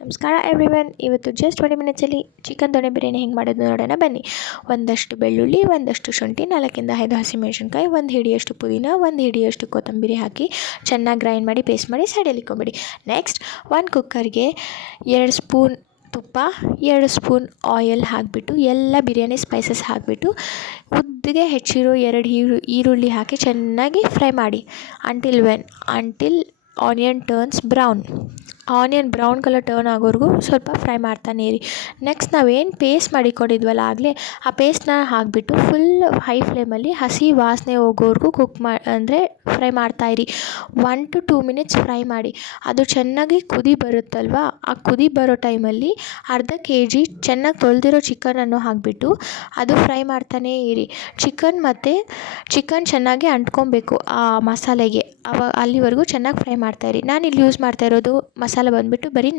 ನಮಸ್ಕಾರ ಎವ್ರಿವನ್. ಇವತ್ತು just 20 ಮಿನಿಟ್ಸಲ್ಲಿ chicken ದೊಣ್ಣೆ ಬಿರಿಯಾನಿ ಹೆಂಗೆ ಮಾಡೋದು ನೋಡೋಣ ಬನ್ನಿ. ಒಂದಷ್ಟು ಬೆಳ್ಳುಳ್ಳಿ, ಒಂದಷ್ಟು ಶುಂಠಿ, 4ರಿಂದ 5 ಹಸಿಮೆಣಸಿನ್ಕಾಯಿ, ಒಂದು ಹಿಡಿಯಷ್ಟು ಪುದೀನ, ಒಂದು ಹಿಡಿಯಷ್ಟು ಕೊತ್ತಂಬರಿ ಹಾಕಿ ಚೆನ್ನಾಗಿ ಗ್ರೈಂಡ್ ಮಾಡಿ ಪೇಸ್ಟ್ ಮಾಡಿ ಸೈಡಲ್ಲಿ ಇಟ್ಕೊಂಬಿಡಿ. ನೆಕ್ಸ್ಟ್ ಒಂದು ಕುಕ್ಕರ್ಗೆ 2 ಸ್ಪೂನ್ ತುಪ್ಪ, 2 ಸ್ಪೂನ್ ಆಯಿಲ್ ಹಾಕಿಬಿಟ್ಟು ಎಲ್ಲ ಬಿರಿಯಾನಿ ಸ್ಪೈಸಸ್ ಹಾಕಿಬಿಟ್ಟು ಉದ್ದಿಗೆ ಹೆಚ್ಚಿರೋ 2 ಈರುಳ್ಳಿ ಹಾಕಿ ಚೆನ್ನಾಗಿ ಫ್ರೈ ಮಾಡಿ until onion turns brown. Onion brown colour turn ಆಗೋವರೆಗೂ ಸ್ವಲ್ಪ ಫ್ರೈ ಮಾಡ್ತಾನೆ ಇರಿ. ನೆಕ್ಸ್ಟ್ ನಾವೇನು ಪೇಸ್ಟ್ ಮಾಡಿಕೊಂಡಿದ್ವಲ್ಲ ಆಗಲೇ, ಆ ಪೇಸ್ಟ್ನ ಹಾಕಿಬಿಟ್ಟು ಫುಲ್ ಹೈ ಫ್ಲೇಮಲ್ಲಿ ಹಸಿ ವಾಸನೆ ಹೋಗೋವರೆಗೂ ಅಂದರೆ ಫ್ರೈ ಮಾಡ್ತಾಯಿರಿ. 1 to 2 ಮಿನಿಟ್ಸ್ ಫ್ರೈ ಮಾಡಿ. ಅದು ಚೆನ್ನಾಗಿ ಕುದಿ ಬರುತ್ತಲ್ವ, ಆ ಕುದಿ ಬರೋ ಟೈಮಲ್ಲಿ ಅರ್ಧ kg ಚೆನ್ನಾಗಿ ತೊಳೆದಿರೋ ಚಿಕನನ್ನು ಹಾಕಿಬಿಟ್ಟು ಅದು ಫ್ರೈ ಮಾಡ್ತಾನೇ ಇರಿ. ಚಿಕನ್ ಚೆನ್ನಾಗಿ ಅಂಟ್ಕೊಬೇಕು ಆ ಮಸಾಲೆಗೆ, ಅಲ್ಲಿವರೆಗೂ ಚೆನ್ನಾಗಿ ಫ್ರೈ ಮಾಡ್ತಾಯಿರಿ. ನಾನಿಲ್ಲಿ ಯೂಸ್ ಮಾಡ್ತಾ ಇರೋದು ಮಸಾಲೆ ಬಂದುಬಿಟ್ಟು ಬರೀ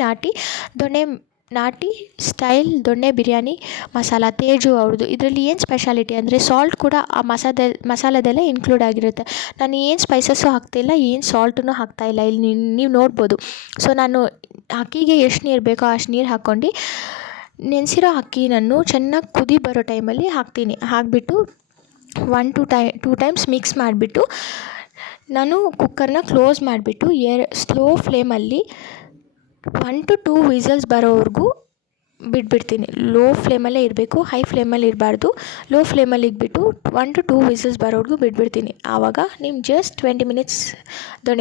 ನಾಟಿ ಸ್ಟೈಲ್ ದೊಣ್ಣೆ ಬಿರಿಯಾನಿ ಮಸಾಲ, ತೇಜು ಅವ್ರದ್ದು. ಇದರಲ್ಲಿ ಏನು ಸ್ಪೆಷಾಲಿಟಿ ಅಂದರೆ ಸಾಲ್ಟ್ ಕೂಡ ಆ ಮಸಾಲದಲ್ಲೇ ಇನ್ಕ್ಲೂಡ್ ಆಗಿರುತ್ತೆ. ನಾನು ಏನು ಸ್ಪೈಸಸ್ಸು ಹಾಕ್ತಾಯಿಲ್ಲ, ಏನು ಸಾಲ್ಟನ್ನು ಹಾಕ್ತಾಯಿಲ್ಲ. ಇಲ್ಲಿ ನೀವು ನೋಡ್ಬೋದು. ಸೊ ನಾನು ಅಕ್ಕಿಗೆ ಎಷ್ಟು ನೀರು ಬೇಕೋ ಅಷ್ಟು ನೀರು ಹಾಕ್ಕೊಂಡು ನೆನೆಸಿರೋ ಅಕ್ಕಿನನ್ನು ಚೆನ್ನಾಗಿ ಕುದಿ ಬರೋ ಟೈಮಲ್ಲಿ ಹಾಕಿಬಿಟ್ಟು 1 to 2 ಟೈಮ್ಸ್ ಮಿಕ್ಸ್ ಮಾಡಿಬಿಟ್ಟು ನಾನು ಕುಕ್ಕರ್ನ ಕ್ಲೋಸ್ ಮಾಡಿಬಿಟ್ಟು ಸ್ಲೋ ಫ್ಲೇಮಲ್ಲಿ 1 to 2 ವಿಸಲ್ಸ್ ಬರೋವರೆಗೂ ಬಿಟ್ಬಿಡ್ತೀನಿ. ಲೋ ಫ್ಲೇಮಲ್ಲೇ ಇರಬೇಕು, ಹೈ ಫ್ಲೇಮಲ್ಲಿ ಇರಬಾರ್ದು. ಲೋ ಫ್ಲೇಮಲ್ಲಿ ಇಟ್ಬಿಟ್ಟು 1 to 2 ವಿಸಲ್ಸ್ ಬರೋವರೆಗೂ ಬಿಟ್ಬಿಡ್ತೀನಿ. ಆವಾಗ ನಿಮ್ಮ ಜಸ್ಟ್ 20 ಮಿನಿಟ್ಸ್ ದೊಣ್ಣೆ